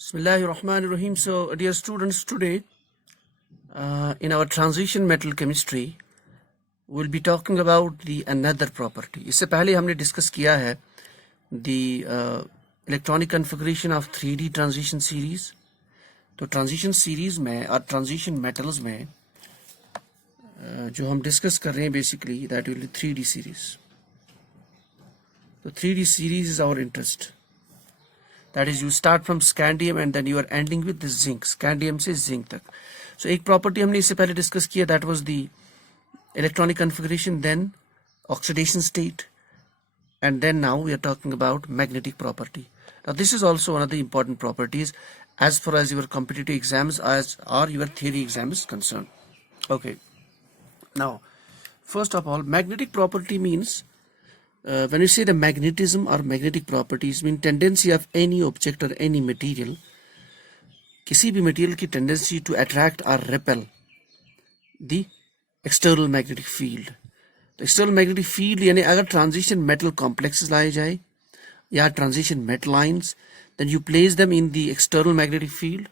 Bismillahirrahmanirrahim. So, dear students, today in our transition metal chemistry, we'll be talking about the another property. इससे पहले हमने discuss किया है the electronic configuration of 3D transition series. तो transition series में और transition metals में जो हम discuss कर रहे हैं basically that will be 3D series. So 3D series is our interest. That is, you start from scandium and then you are ending with the zinc. Scandium से zinc तक. So एक property हमने इससे पहले discuss किया, that was the electronic configuration, then oxidation state, and then now we are talking about magnetic property. Now this is also one of the important properties as far as your competitive exams or your theory exam is concerned. Okay. Now, first of all, magnetic property means when you say the magnetism or magnetic properties mean tendency of any object or any material, किसी भी material की tendency to attract or repel the external magnetic field. तो external magnetic field यानी अगर transition metal complexes लाए जाए या transition metal lines, then you place them in the external magnetic field.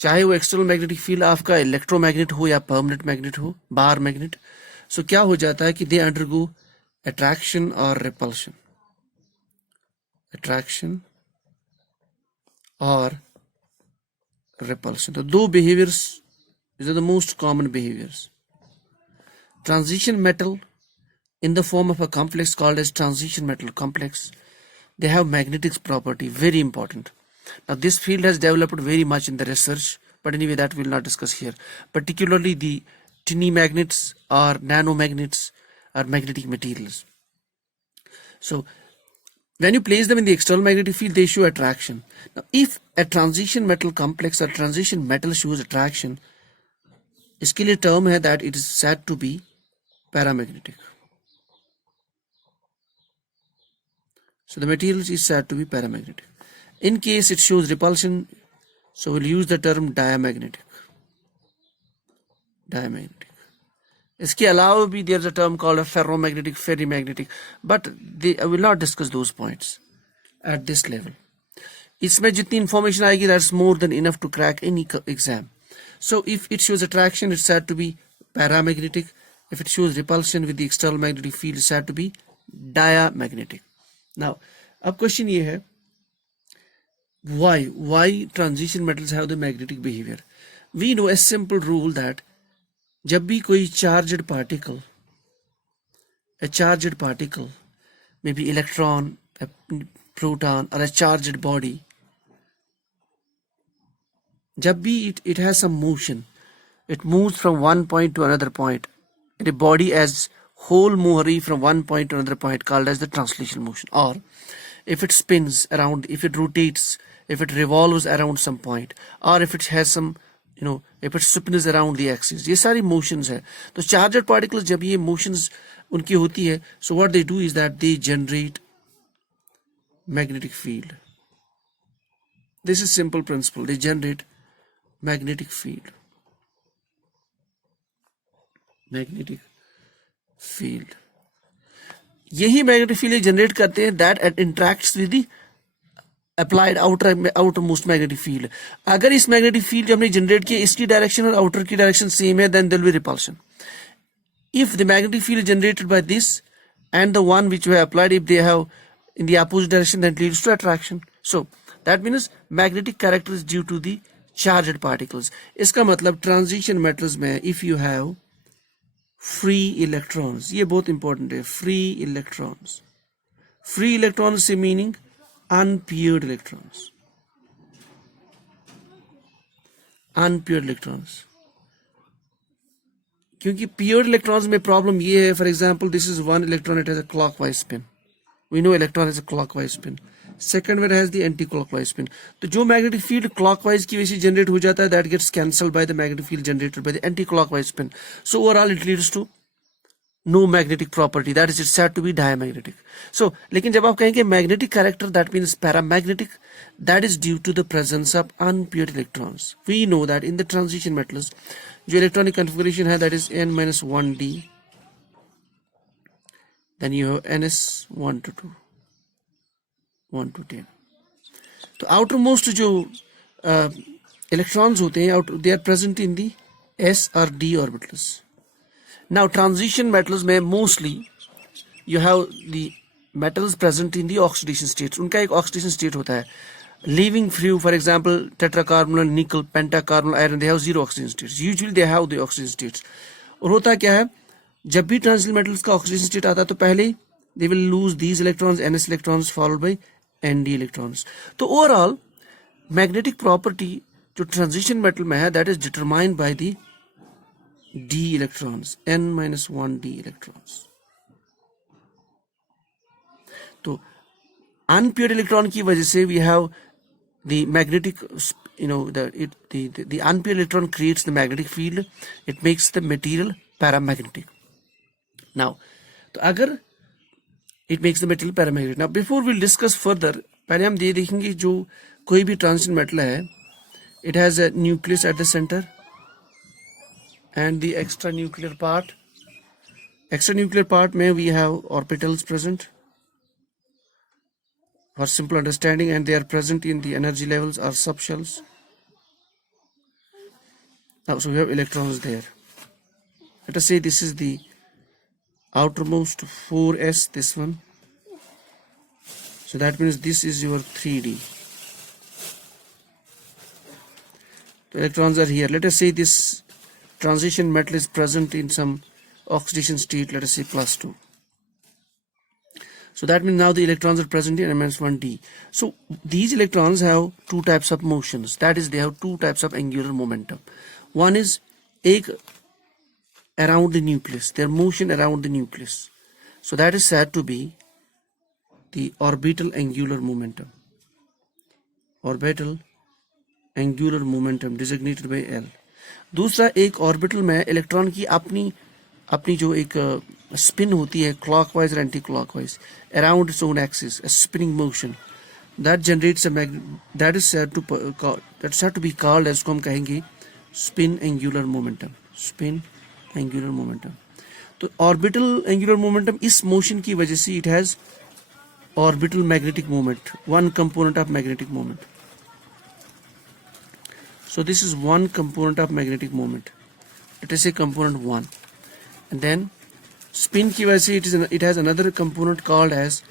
चाहे वो external magnetic field आपका electromagnet हो या permanent magnet हो, bar magnet. So क्या हो जाता है कि they undergo attraction or repulsion. Attraction or repulsion. The two behaviors, these are the most common behaviors. Transition metal in the form of a complex called as transition metal complex, they have magnetic property, very important. Now this field has developed very much in the research, but anyway that we will not discuss here. Particularly the tiny magnets or nanomagnets are magnetic materials. So when you place them in the external magnetic field, they show attraction. Now if a transition metal complex or transition metal shows attraction, इसके लिए term है that it is said to be paramagnetic. So the material is said to be paramagnetic. In case it shows repulsion, so we'll use the term diamagnetic. Diamagnetic. इसके अलावा भी there's a term called a ferromagnetic, ferrimagnetic, but I will not discuss those points at this level. इसमें जितनी information आएगी, that's more than enough to crack any exam. So if it shows attraction, it's said to be paramagnetic. If it shows repulsion with the external magnetic field, it's said to be diamagnetic. Now, अब question ये है, why transition metals have the magnetic behavior? We know a simple rule that जब भी कोई charged particle, a charged particle, maybe electron, a proton, or a charged body, जब भी it has some motion, it moves from one point to another point. The body as whole moves from one point to another point, called as the translation motion. Or if it spins around, if it rotates, if it revolves around some point, or if it has some, if it spins around the axis, ये सारी motions है. तो charged particles जब ये motions उनकी होती है, so what they do is that they generate magnetic field. This is simple principle. They generate magnetic field. Magnetic field. यही magnetic field generate करते हैं that interacts with the applied outermost magnetic field. अगर इस magnetic field जो हमने generate किया इसकी direction और outer की direction same है, then there will be repulsion. If the magnetic field is generated by this and the one which we have applied, if they have in the opposite direction, then it leads to attraction. So that means magnetic character is due to the charged particles. इसका मतलब transition metals में if you have free electrons, ये बहुत important है, free electrons. Free electrons से meaning unpaired electrons. Unpaired electrons. क्योंकि paired electrons में problem ये है, for example, this is one electron, it has a clockwise spin. We know electron has a clockwise spin. Second one has the anti-clockwise spin. तो जो magnetic field clockwise की वजह से generate हो जाता है, that gets cancelled by the magnetic field generated by the anti-clockwise spin. So overall it leads to no magnetic property, that is it's said to be diamagnetic. So लेकिन जब आप कहेंगे magnetic character, that means paramagnetic, that is due to the presence of unpaired electrons. We know that in the transition metals जो electronic configuration है, that is n-1d, then you have ns 1 to 2, 1 to 10. तो outer most जो electrons होते हैं they are present in the s और d orbitals. Now transition metals में mostly you have the metals present in the oxidation state. उनका एक oxidation state होता है. Leaving few for example tetracarbonyl nickel, pentacarbonyl iron, they have zero oxygen states. Usually they have the oxygen states. और होता क्या है, जब भी ट्रांजिशन मेटल्स का ऑक्सीडेशन स्टेट आता है तो पहले they will loose these electrons, ns electrons followed by nd electrons. तो ओवरऑल मैग्नेटिक प्रॉपर्टी जो ट्रांजिशन मेटल में है that is determined by the d electrons, n-1d electrons. तो अनपेयर्ड इलेक्ट्रॉन की वजह से we have the magnetic, the unpaired electron creates the magnetic field. It makes the material paramagnetic. Now, तो अगर it makes the material paramagnetic. Now, before we'll discuss further, पहले हम ये देखेंगे जो कोई भी transition metal है, it has a nucleus at the center and the extranuclear part. Extranuclear part में we have orbitals present. For simple understanding, and they are present in the energy levels or subshells. Now, so we have electrons there. Let us say this is the outermost 4s, this one. So that means this is your 3d. The electrons are here. Let us say this transition metal is present in some oxidation state, let us say +2. So that means now the electrons are present in -1d. So these electrons have two types of motions. That is, they have two types of angular momentum. One is around the nucleus, their motion around the nucleus. So that is said to be the orbital angular momentum. Orbital angular momentum designated by L. दूसरा एक orbital में electron की अपनी जो एक spin होती है clockwise और anti clockwise around its own axis, a spinning motion that generates that is said to be called as, को हम कहेंगे spin angular momentum. Spin angular momentum. तो ऑर्बिटल एंगुलर मोमेंटम इस मोशन की वजह से it has orbital magnetic moment, one component of magnetic moment. So this is one component of magnetic moment. Let us say component 1. And then spin की वजह से it has another component called as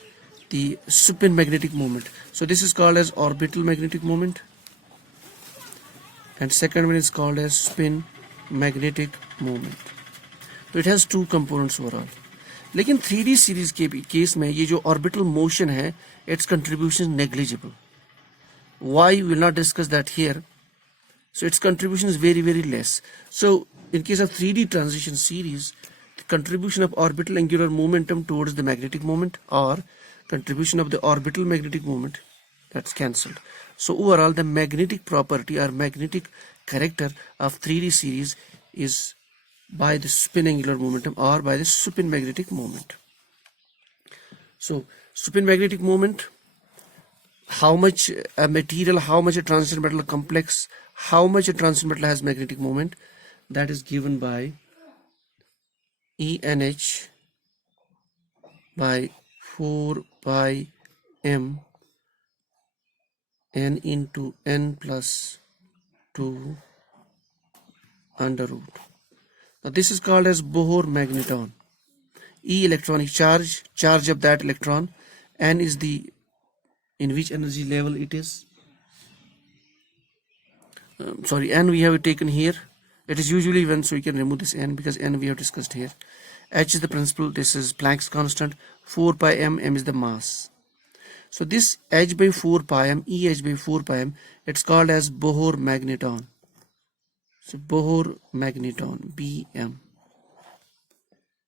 the spin magnetic moment. So this is called as orbital magnetic moment, and second one is called as spin magnetic moment. So it has two components overall. लेकिन 3D series के case में ये जो orbital motion है its contribution is negligible. Why we will not discuss that here. So its contribution is very, very less. So in case of 3D transition series, the contribution of orbital angular momentum towards the magnetic moment or contribution of the orbital magnetic moment, that's cancelled. So overall the magnetic property or magnetic character of 3D series is by the spin angular momentum or by the spin magnetic moment. So spin magnetic moment, how much a material, how much a transition metal complex, how much a transition metal has magnetic moment, that is given by ENH by 4 pi m n into n plus 2 under root. Now this is called as Bohr magneton. E electronic charge of that electron, n is the in which energy level it is. N we have taken here. It is usually 1, so you can remove this n because n we have discussed here. H is the principle, this is Planck's constant, 4 pi m, m is the mass. So this H by 4 pi m, EH by 4 pi m, it's called as Bohr magneton. So Bohr magneton, Bm.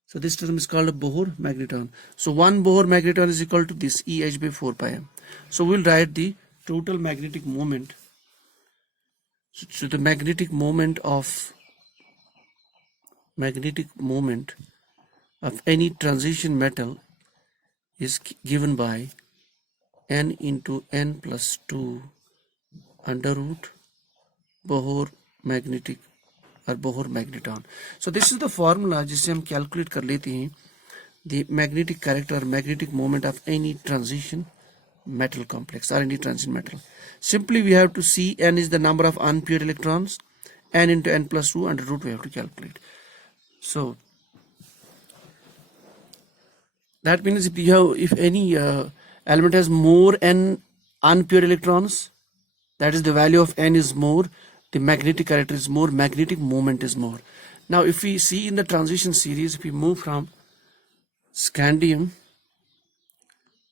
So this term is called a Bohr magneton. So one Bohr magneton is equal to this EH by 4 pi m. So we'll write the total magnetic moment. So the magnetic moment of any transition metal is given by n into n plus 2 under root Bohr magnetic or Bohr magneton. So this is the formula जिससे हम calculate कर लेते हैं the magnetic character, magnetic moment of any transition metal complex, R&D transition metal. Simply we have to see n is the number of unpaired electrons, n into n plus 2 under root we have to calculate. So that means if any element has more n unpaired electrons, that is the value of n is more, the magnetic character is more, magnetic moment is more. Now if we see in the transition series, if we move from scandium,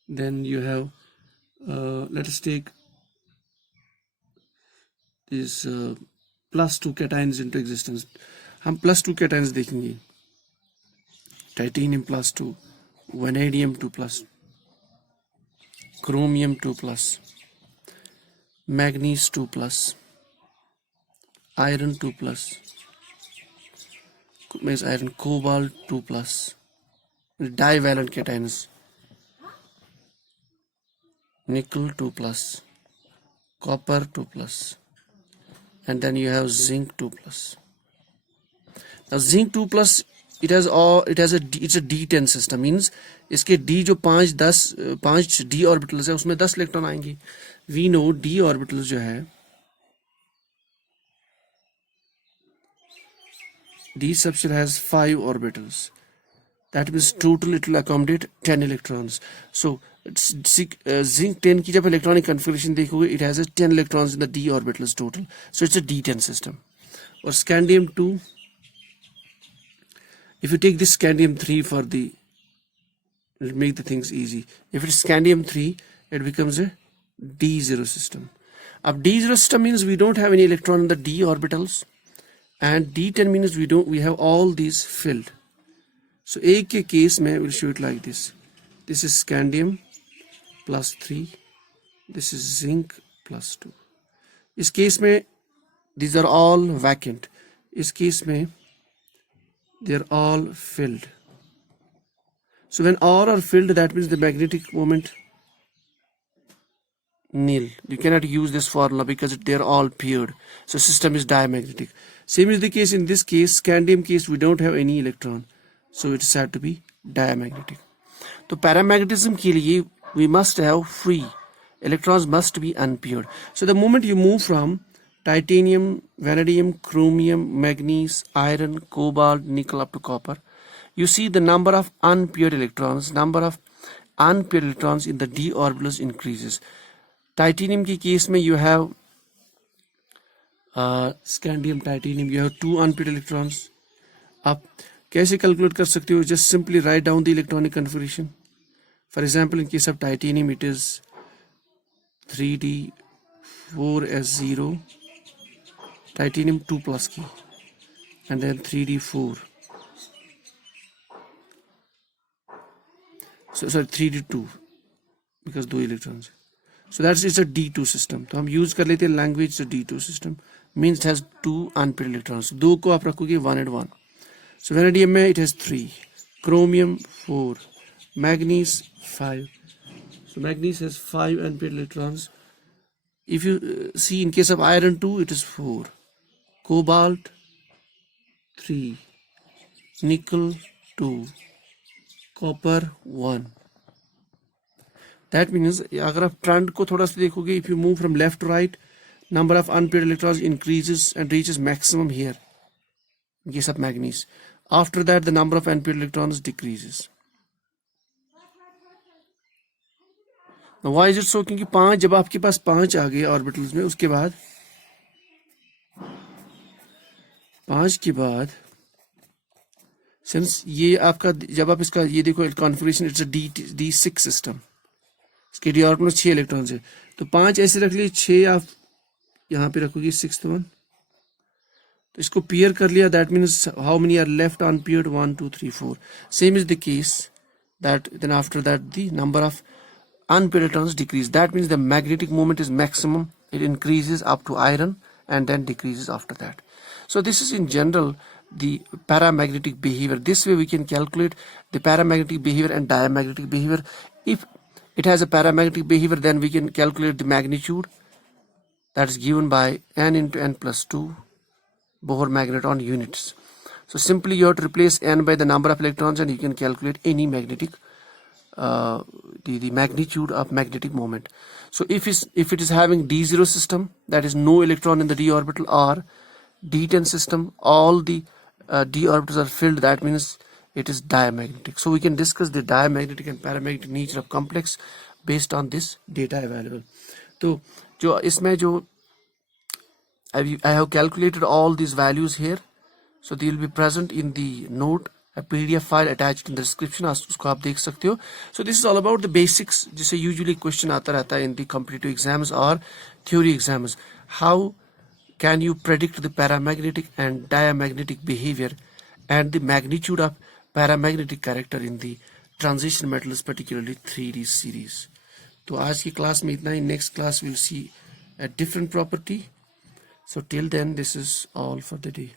then you have let us take these plus 2 cations into existence. हम plus 2 cations देखेंगे. Titanium plus 2, vanadium 2 plus, chromium 2 plus, manganese 2 plus, iron 2 plus, means iron, cobalt 2 plus, divalent cations, nickel 2 plus, copper 2 plus, and then you have zinc 2 plus. Now zinc 2 plus, it's a D10 system, means इसके D जो 5 D orbitals है उसमें 10 electron आएंगे. We know D orbitals जो है, D subshell has 5 orbitals. That means total it will accommodate 10 electrons. So zinc 10 की जब electronic configuration देखोगे, it has 10 electrons in the D orbitals total. So it's a D10 system. Or scandium 2, if you take this scandium 3 for the, it'll make the things easy. If it's scandium 3, it becomes a D0 system. Now D0 system means we don't have any electron in the D orbitals, and D10 means we have all these filled. So A के case में we'll show it like this. This is scandium plus 3. This is zinc plus 2. इस case में these are all vacant. इस case में they are all filled. So when all are filled, that means the magnetic moment nil. You cannot use this formula because they are all paired. So system is diamagnetic. Same is the case in this case. Scandium case we don't have any electron, so it's said to be diamagnetic. So paramagnetism के लिए we must have free electrons, must be unpaired. So the moment you move from titanium, vanadium, chromium, manganese, iron, cobalt, nickel up to copper, you see the number of unpaired electrons in the d orbitals increases. Titanium के case में you have scandium, titanium, you have 2 unpaired electrons. आप कैसे calculate कर सकते हो? Just simply write down the electronic configuration. For example, in case of titanium, it is 3d4s0, titanium 2 plus key, and then 3d4. So sorry, 3d2 because 2 electrons. So it's a D2 system. तो हम use कर लेते हैं language से D2 system means it has 2 unpaired electrons. 2 को आप रखोगे 1 and 1. So vanadium में it has 3, chromium 4, manganese 5. So manganese has 5 unpaired electrons. If you see in case of iron 2, it is 4, cobalt 3, nickel 2, copper 1. That means अगर आप trend को थोड़ा सा देखोगे, if you move from left to right, number of unpaired electrons increases and reaches maximum here in case of manganese. After that, the number of unpaired electrons decreases. Now why is it so? क्योंकि 5 जब आपके पास 5 आ गए orbitals में, उसके बाद 5 के बाद since ये आपका जब आप इसका ये देखो configuration, it's a D6 system. इसके डी ऑर्बिटल में 6 इलेक्ट्रॉन्स है, तो 5 ऐसे रख लिए, 6 आप यहाँ पे रखोगे 6th one, तो इसको पेयर कर लिया. That means how many are left unpaired? 1 2 3 4. Same is the case that then after that the number of unpaired electrons decrease. That means the magnetic moment is maximum. It increases up to iron and then decreases after that. So this is in general the paramagnetic behavior. This way we can calculate the paramagnetic behavior and diamagnetic behavior. If it has a paramagnetic behavior, then we can calculate the magnitude, that is given by n into n plus 2 Bohr magneton units. So simply you have to replace n by the number of electrons and you can calculate any magnetic the magnitude of magnetic moment. So if it is having d0 system, that is no electron in the d orbital, or d10 system, all the d orbitals are filled, that means it is diamagnetic. So we can discuss the diamagnetic and paramagnetic nature of complex based on this data available. तो जो इसमें जो I have calculated all these values here, so they will be present in the note, a PDF file attached in the description, उसको आप देख सकते हो. So this is all about the basics, जिसे usually question आता रहता है in the competitive exams or theory exams. How can you predict the paramagnetic and diamagnetic behavior and the magnitude of paramagnetic character in the transition metals, particularly 3D series. तो आज की class में इतना ही. Next class we'll see a different property. So till then, this is all for the day.